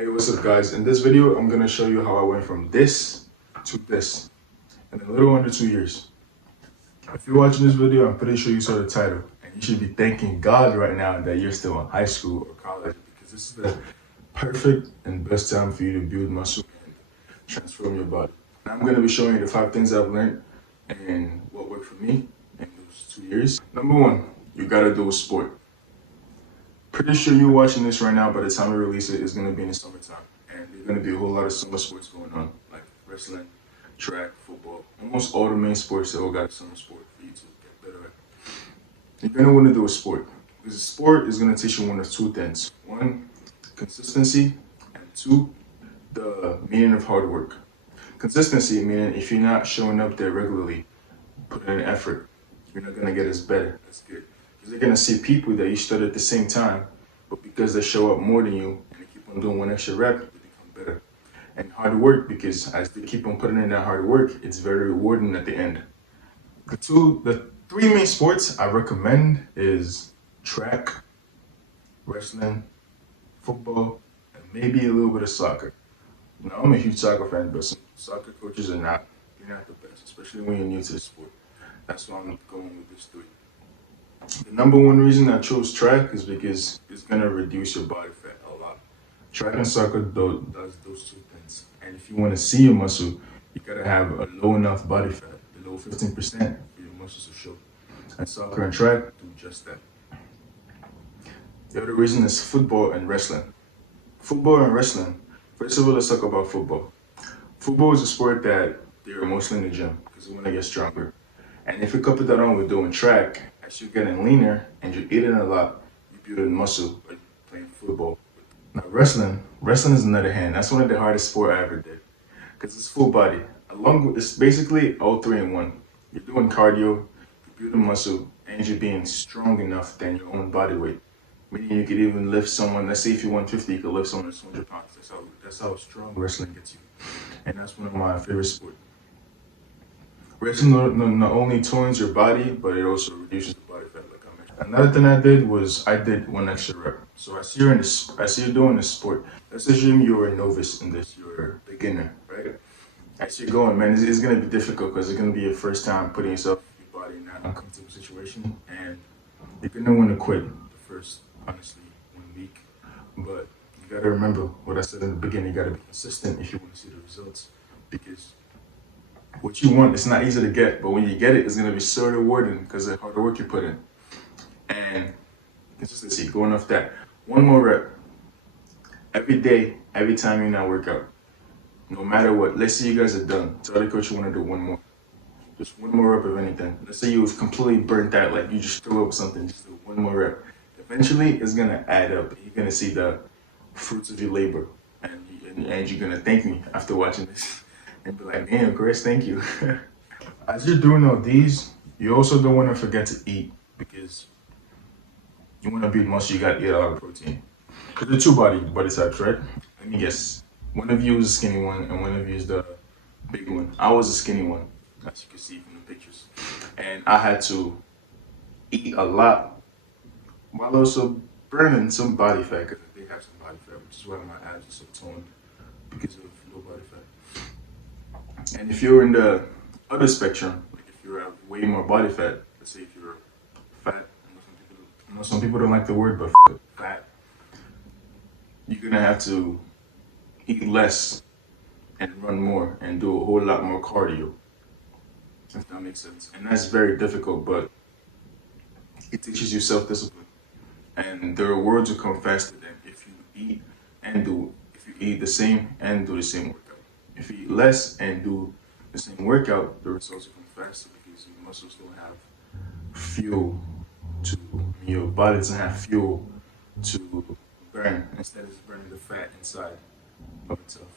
Hey, what's up guys? In this video, I'm gonna show you how I went from this to this in a little under 2 years. If you're watching this video, I'm pretty sure you saw the title and you should be thanking God right now that you're still in high school or college because this is the perfect and best time for you to build muscle and transform your body. And I'm gonna be showing you the 5 things I've learned and what worked for me in those 2 years. Number one, you gotta do a sport. Pretty sure you're watching this right now. By the time we release it, it's going to be in the summertime. And there's going to be a whole lot of summer sports going on, like wrestling, track, football. Almost all the main sports, they all got a summer sport for you to get better at. You're going to want to do a sport. Because a sport is going to teach you one of two things. One, consistency. And two, the meaning of hard work. Consistency, meaning if you're not showing up there regularly, putting in effort, you're not going to get as better as good. Because they're going to see people that you study at the same time, but because they show up more than you and they keep on doing one extra rep, they become better. And hard work, because as they keep on putting in that hard work, it's very rewarding at the end. The three main sports I recommend is track, wrestling, football, and maybe a little bit of soccer. Now, I'm a huge soccer fan, but some soccer coaches are not. You're not the best, especially when you're new to the sport. That's why I'm going with this three. The number one reason I chose track is because it's going to reduce your body fat a lot. Track and soccer does those two things. And if you want to see your muscle, you got to have a low enough body fat, below 15% for your muscles to show. And soccer and track do just that. The other reason is football and wrestling. Football and wrestling. First of all, let's talk about football. Football is a sport that they're mostly in the gym because they want to get stronger. And if you couple that on with doing track, as you're getting leaner and you're eating a lot, you're building muscle by playing football. Now wrestling is another hand. That's one of the hardest sport I ever did because it's full body. It's basically all three in one. You're doing cardio, you're building muscle, and you're being strong enough than your own body weight. Meaning you could even lift someone. Let's say if you're 150, you could lift someone that's 200 pounds. That's how strong wrestling gets you, and that's one of my favorite sports. Wrestling not only tones your body, but it also reduces the body fat, like I mentioned. Another thing I did was I did one extra rep. So I see you're doing this sport. Let's assume you're a novice in this, you're a beginner, right? As you're going, man, it's gonna be difficult because it's gonna be your first time putting your body in that uncomfortable situation, and you're gonna want to quit the first, honestly, 1 week. But you gotta remember what I said in the beginning. You gotta be consistent if you want to see the results, because what you want, it's not easy to get, but when you get it, it's gonna be so rewarding because of the hard work you put in. And consistency, going off that, one more rep. Every day, every time you're in that workout, no matter what, let's say you guys are done. Tell the coach you wanna do one more. Just one more rep of anything. Let's say you was completely burnt out, like you just threw up something, just do one more rep. Eventually, it's gonna add up. You're gonna see the fruits of your labor, and you're gonna thank me after watching this. And be like, damn, Chris, thank you. As you're doing all these, you also don't want to forget to eat because you want to build muscle, you got to eat a lot of protein. Because there are two body types, right? Let me guess. One of you is the skinny one and one of you is the big one. I was the skinny one, as you can see from the pictures. And I had to eat a lot while also burning some body fat because I did have some body fat, which is why my abs are so toned because of low body fat. And if you're in the other spectrum, like if you have way more body fat, let's say if you're fat, I know some people don't like the word, but fat, you're gonna have to eat less and run more and do a whole lot more cardio, if that makes sense. And that's very difficult, but it teaches you self-discipline. And the rewards will come faster than if you eat the same and do the same workout. If you eat less and do the same workout, the results will come faster because your muscles don't have fuel your body doesn't have fuel to burn. Instead, it's burning the fat inside of itself.